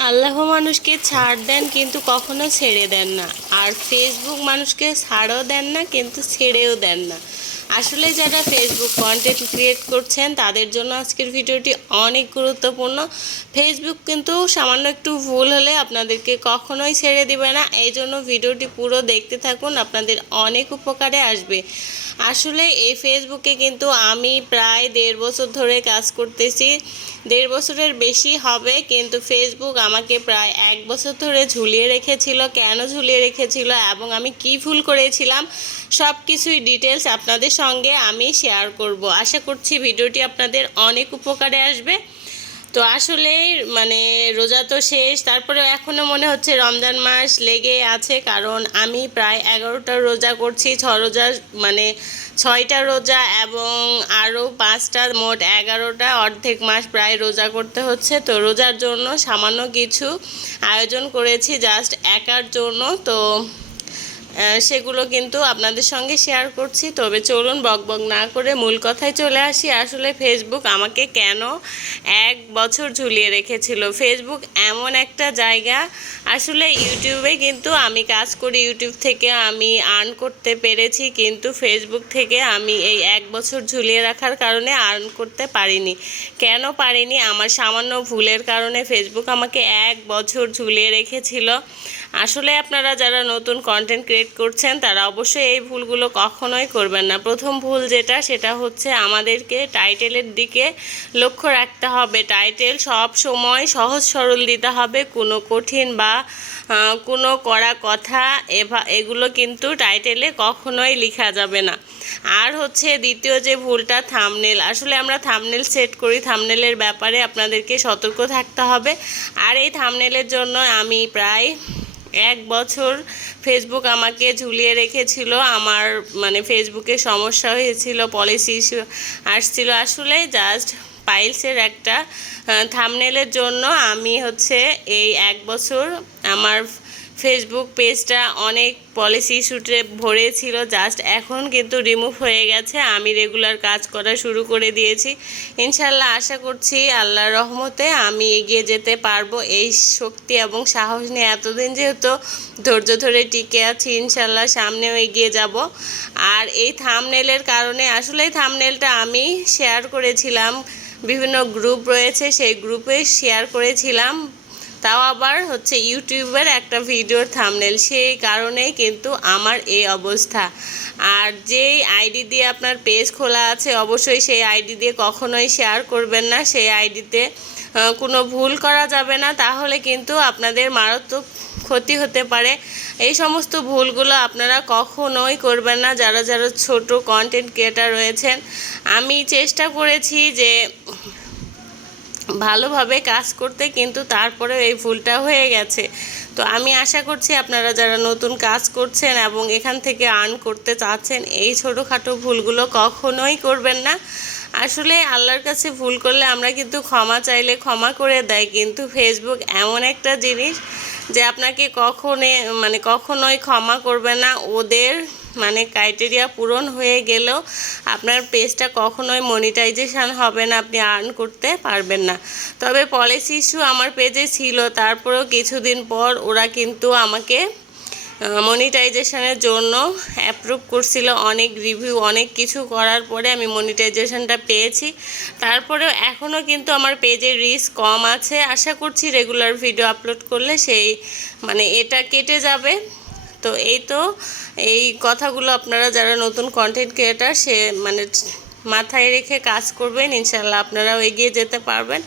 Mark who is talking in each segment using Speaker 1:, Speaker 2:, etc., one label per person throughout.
Speaker 1: আল্লাহ মানুষকে ছাড় দেন কিন্তু কখনো ছেড়ে দেন না। আর ফেসবুক মানুষকে ছাড়ও দেন না, কিন্তু ছেড়েও দেন না। আসলে যারা ফেসবুক কন্টেন্ট ক্রিয়েট করছেন, তাদের জন্য আজকের ভিডিওটি অনেক গুরুত্বপূর্ণ। ফেসবুক কিন্তু সামান্য একটু ভুল হলে আপনাদেরকে কখনোই ছেড়ে দিবে না। এই জন্য ভিডিওটি পুরো দেখতে থাকুন, আপনাদের অনেক উপকারে আসবে। আসলে এই ফেসবুকে কিন্তু আমি প্রায় দেড় বছর ধরে কাজ করতেছি। দেড় বছরের বেশি হবে, কিন্তু ফেসবুক আমাকে প্রায় এক বছর ধরে ঝুলিয়ে রেখেছিল। কেন ঝুলিয়ে রেখেছিল এবং আমি কি ভুল করেছিলাম সব কিছুই ডিটেলস আপনাদের সঙ্গে আমি শেয়ার করব। আশা করছি ভিডিওটি আপনাদের অনেক উপকারে আসবে। তো আসলে মানে রোজা তো শেষ তারপরে এখনও মনে হচ্ছে রমজান মাস লেগে আছে, কারণ আমি প্রায় এগারোটা রোজা করছি, ছ রোজা মানে ছয়টা রোজা এবং আরও পাঁচটা, মোট এগারোটা অর্ধেক মাস প্রায় রোজা করতে হচ্ছে। তো রোজার জন্য সামান্য কিছু আয়োজন করেছি জাস্ট একার জন্য। তো সেগুলো কিন্তু আপনাদের সঙ্গে শেয়ার করছি। তবে চলুন বক বক না করে মূল কথায় চলে আসি। আসলে ফেসবুক আমাকে কেন এক বছর ঝুলিয়ে রেখেছিল? ফেসবুক এমন একটা জায়গা, আসলে ইউটিউবে কিন্তু আমি কাজ করি। ইউটিউব থেকে আমি আর্ন করতে পেরেছি, কিন্তু ফেসবুক থেকে আমি এই এক বছর ঝুলিয়ে রাখার কারণে আর্ন করতে পারিনি। কেন পারিনি? আমার সামান্য ভুলের কারণে ফেসবুক আমাকে এক বছর ঝুলিয়ে রেখেছিল। আসলে আপনারা যারা নতুন কন্টেন্ট ক্রিয়েট করছেন, তারা অবশ্যই এই ভুলগুলো কখনোই করবেন না। প্রথম ভুল যেটা, সেটা হচ্ছে আমাদেরকে টাইটেলের দিকে লক্ষ্য রাখতে হবে। টাইটেল সব সময় সহজ সরল দিতে হবে। কোনো কঠিন বা কোনো কড়া কথা এগুলো কিন্তু টাইটেলে কখনোই লেখা যাবে না। আর হচ্ছে দ্বিতীয় যে ভুলটা থামনেল আসলে আমরা থামনেল সেট করি। থামনেলের ব্যাপারে আপনাদেরকে সতর্ক থাকতে হবে। আর এই থামনেলের জন্য আমি প্রায় এক বছর ফেসবুক আমাকে ঝুলিয়ে রেখেছিল। আমার মানে ফেসবুকে সমস্যা হয়েছিল পলিসি ইস্যু আসছিল। আসলে জাস্ট পাইলসের একটা থামনেলের জন্য আমি হচ্ছে এই এক বছর আমার ফেসবুক পেজটা অনেক পলিসি ইস্যুতে ভরেছিল জাস্ট এখন কিন্তু রিমুভ হয়ে গেছে। আমি রেগুলার কাজ করা শুরু করে দিয়েছি। ইনশাল্লাহ আশা করছি আল্লাহর রহমতে আমি এগিয়ে যেতে পারব। এই শক্তি এবং সাহস নিয়ে এতদিন যেহেতু ধৈর্য ধরে টিকে আছি ইনশাল্লাহ সামনেও এগিয়ে যাব। আর এই থামনেলের কারণে আসলে থামনেলটা আমি শেয়ার করেছিলাম। বিভিন্ন গ্রুপ রয়েছে, সেই গ্রুপে শেয়ার করেছিলাম। তাও আবার হচ্ছে ইউটিউবের একটা ভিডিওর থামনেল, সেই কারণেই কিন্তু আমার এই অবস্থা। আর যেই আইডি দিয়ে আপনার পেজ খোলা আছে, অবশ্যই সেই আইডি দিয়ে কখনোই শেয়ার করবেন না। সেই আইডিতে কোনো ভুল করা যাবে না। তাহলে কিন্তু আপনাদের মারাত্মক ক্ষতি হতে পারে। এই সমস্ত ভুলগুলো আপনারা কখনোই করবেন না। যারা যারা ছোট কন্টেন্ট ক্রিয়েটার রয়েছেন, আমি চেষ্টা করেছি যে ভালোভাবে কাজ করতে কিন্তু তারপরেও এই ভুলটা হয়ে গেছে। তো আমি আশা করছি আপনারা যারা নতুন কাজ করছেন এবং এখান থেকে আর্ন করতে চাচ্ছেন, এই ছোটোখাটো ভুলগুলো কখনোই করবেন না। আসলে আল্লাহর কাছে ভুল করলে আমরা কিন্তু ক্ষমা চাইলে ক্ষমা করে দেয়, কিন্তু ফেসবুক এমন একটা জিনিস যে আপনাকে কখনো মানে কখনোই ক্ষমা করবে না। ওদের মানে ক্রাইটেরিয়া পূরণ হয়ে গেলেও আপনার পেজটা কখনোই মনিটাইজেশান হবে না, আপনি আর্ন করতে পারবেন না। তবে পলিসি ইস্যু আমার পেজে ছিল, তারপরেও কিছুদিন পর ওরা কিন্তু আমাকে মনিটাইজেশনের জন্য অ্যাপ্রুভ করছিল। অনেক রিভিউ অনেক কিছু করার পরে আমি মনিটাইজেশনটা পেয়েছি। তারপরেও এখনও কিন্তু আমার পেজের রিস্ক কম আছে। আশা করছি রেগুলার ভিডিও আপলোড করলে সেই মানে এটা কেটে যাবে। তো এই তো, এই কথাগুলো আপনারা যারা নতুন কন্টেন্ট ক্রিয়েটার সে মানে মাথায় রেখে কাজ করবেন ইনশাল্লাহ আপনারাও এগিয়ে যেতে পারবেন।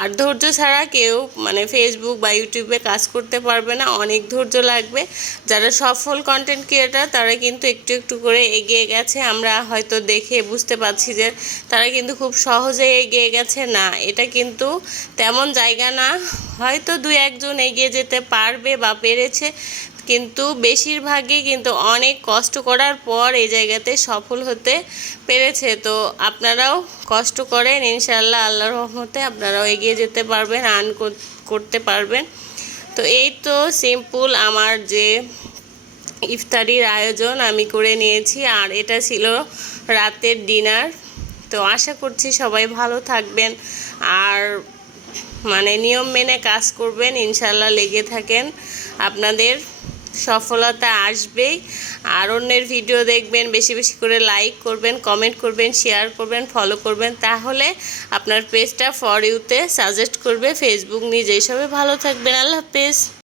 Speaker 1: আর ধৈর্য ছাড়া কেউ মানে ফেসবুক বা ইউটিউবে কাজ করতে পারবে না, অনেক ধৈর্য লাগবে। যারা সফল কন্টেন্ট ক্রিয়েটার তারা কিন্তু একটু একটু করে এগিয়ে গেছে। আমরা হয়তো দেখে বুঝতে পারছি যে তারা কিন্তু খুব সহজে এগিয়ে গেছে। না, এটা কিন্তু তেমন জায়গা না। হয়তো দু একজন এগিয়ে যেতে পারবে বা পেরেছে কিন্তু বেশিরভাগই কিন্তু অনেক কষ্ট করার পর এই জায়গাতে সফল হতে পেরেছে। তো আপনারাও কষ্ট করেন ইনশাল্লাহ আল্লাহর রহমতে আপনারাও এগিয়ে যেতে পারবেন আর্ন করতে পারবেন। তো এই তো সিম্পল আমার যে ইফতারির আয়োজন আমি করে নিয়েছি, আর এটা ছিল রাতের ডিনার তো আশা করছি সবাই ভালো থাকবেন, আর মানে নিয়ম মেনে কাজ করবেন ইনশাল্লাহ লেগে থাকেন। আপনাদের সফলতা আসবেই। আর অন্যের ভিডিও দেখবেন, বেশি বেশি করে লাইক করবেন কমেন্ট করবেন শেয়ার করবেন ফলো করবেন। তাহলে আপনার পেজটা ফর ইউতে সাজেস্ট করবে। ফেসবুক নিজেই যেসবে ভালো থাকবেন। আল্লাহ হাফেজ।